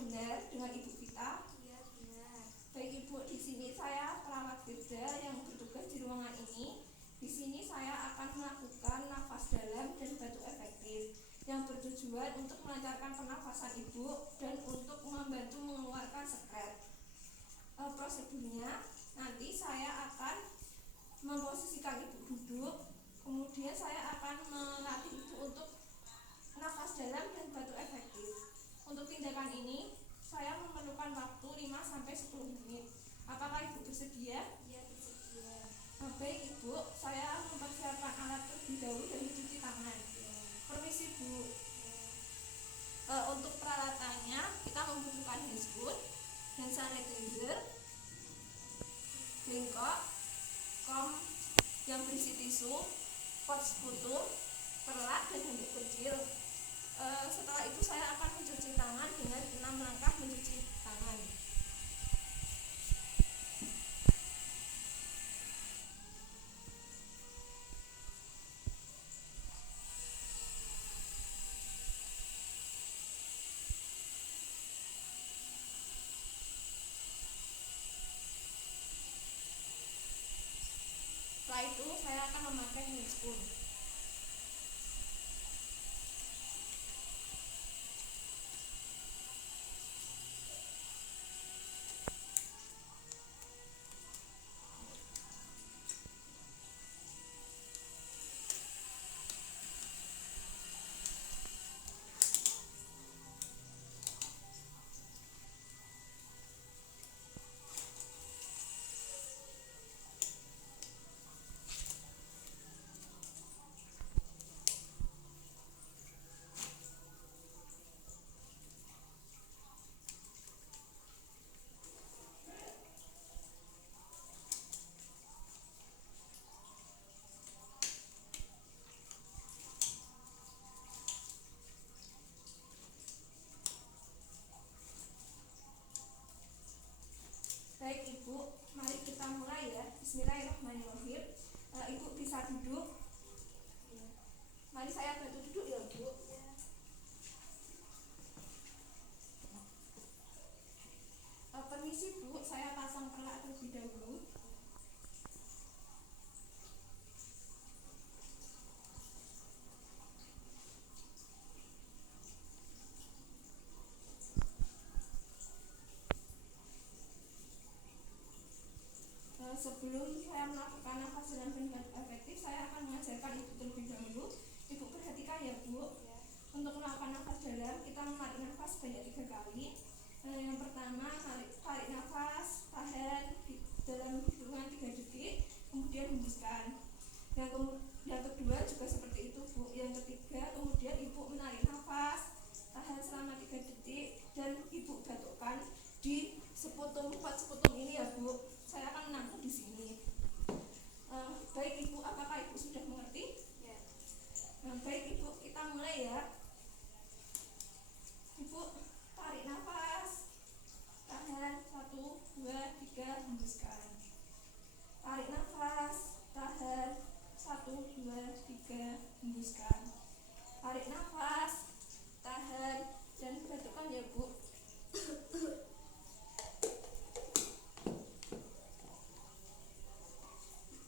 benar dengan Ibu Vita? Iya, benar. Baik Ibu, di sini saya perawat Firda yang bertugas di ruangan ini. Di sini saya akan melakukan nafas dalam dan batuk efektif yang bertujuan untuk melancarkan pernafasan Ibu dan untuk membantu mengeluarkan sekret. Prosedurnya, nanti saya akan memposisikan Ibu duduk, kemudian saya akan melatih Ibu untuk nafas dalam dan batuk efektif. Untuk tindakan ini, saya memerlukan waktu 5-10 menit. Apakah Ibu bersedia? Iya, bersedia. Baik Ibu, saya mempersiapkan alat terlebih dahulu dan mencuci tangan. Permisi Bu. Untuk peralatannya, kita membutuhkan handspun, hand sanitizer, bengkok, kom yang berisi tisu, pot sekutu, perlat, dan handuk kecil. Setelah itu saya akan mencuci tangan dengan 6 langkah mencuci tangan. Setelah itu saya akan memakai handspun. Baik Ibu, mari kita mulai ya. Bismillahirrahmanirrahim. Ibu bisa duduk. Mari saya bantu duduk ya Bu. Permisi Bu, saya pasang perlat terlebih dahulu. Sebelum saya melakukan nafas dalam dan batuk efektif, saya akan mengajarkan Ibu terlebih dahulu. Ibu perhatikan ya Bu. Untuk melakukan nafas dalam, kita menarik nafas banyak 3 kali. Yang pertama, tarik nafas, tahan dalam hitungan 3 detik, kemudian hembuskan. Yang kedua juga seperti itu Bu. Yang ketiga, kemudian Ibu menarik nafas, tahan selama 3 detik, dan Ibu batukkan di pot seputum ini ya Bu. Saya akan menampung di sini. Baik Ibu, apakah Ibu sudah mengerti? Ya. Baik Ibu, kita mulai ya. Ibu tarik nafas, tahan 1, 2, 3, hembuskan. Tarik nafas, tahan 1, 2, 3, hembuskan. Tarik nafas, tahan, dan batukkan ya Bu.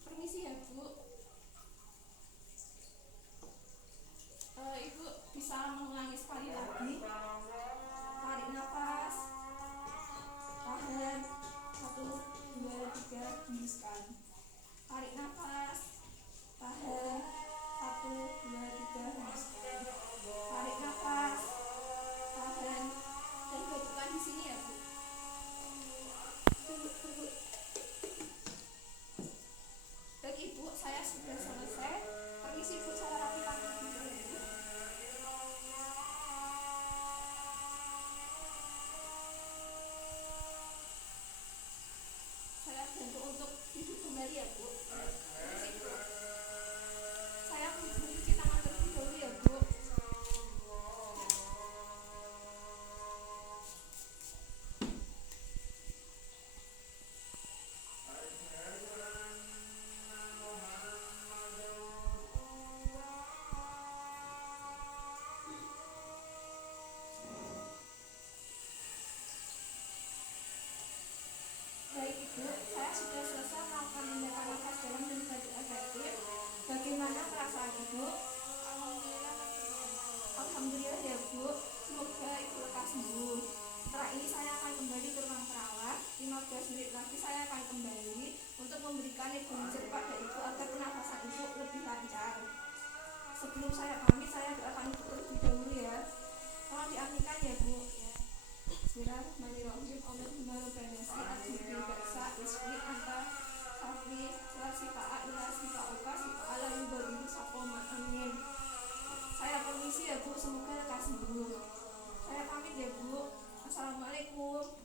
Permisi ya Bu. Ibu bisa mengulangi sekali lagi. Tarik nafas, tahan 1, 2, 3, hembuskan. Tarik nafas, tahan 1, 2, 3, hembuskan. Tarik nafas, tahan, dan batukkan di sini ya Bu. Tunggu. Baik Ibu, saya sudah selesai. Permisi Bu, saya rapikan dulu. Saya bantu untuk duduk kembali ya Bu. Permisi Bu. Saya mencuci tangan terlebih dahulu ya Bu. ini saya akan kembali ke ruang perawat. 15 menit lagi saya akan kembali untuk memberikan nebulizer pada ibu agar pernafasan ibu lebih lancar. Sebelum saya pamit, saya doakan ibu terlebih dahulu ya. Tolong diaminikan ya Bu. Bismillahirrahmanirrahim. Allahumma rabbana ajib bil ba'sa ismi anta safi la sifa'a ila sifa'uka sifa'a la yubadilu saqoma. Amin. Saya permisi ya Bu, semoga lekas sembuh. Saya pamit ya Bu. Assalamualaikum.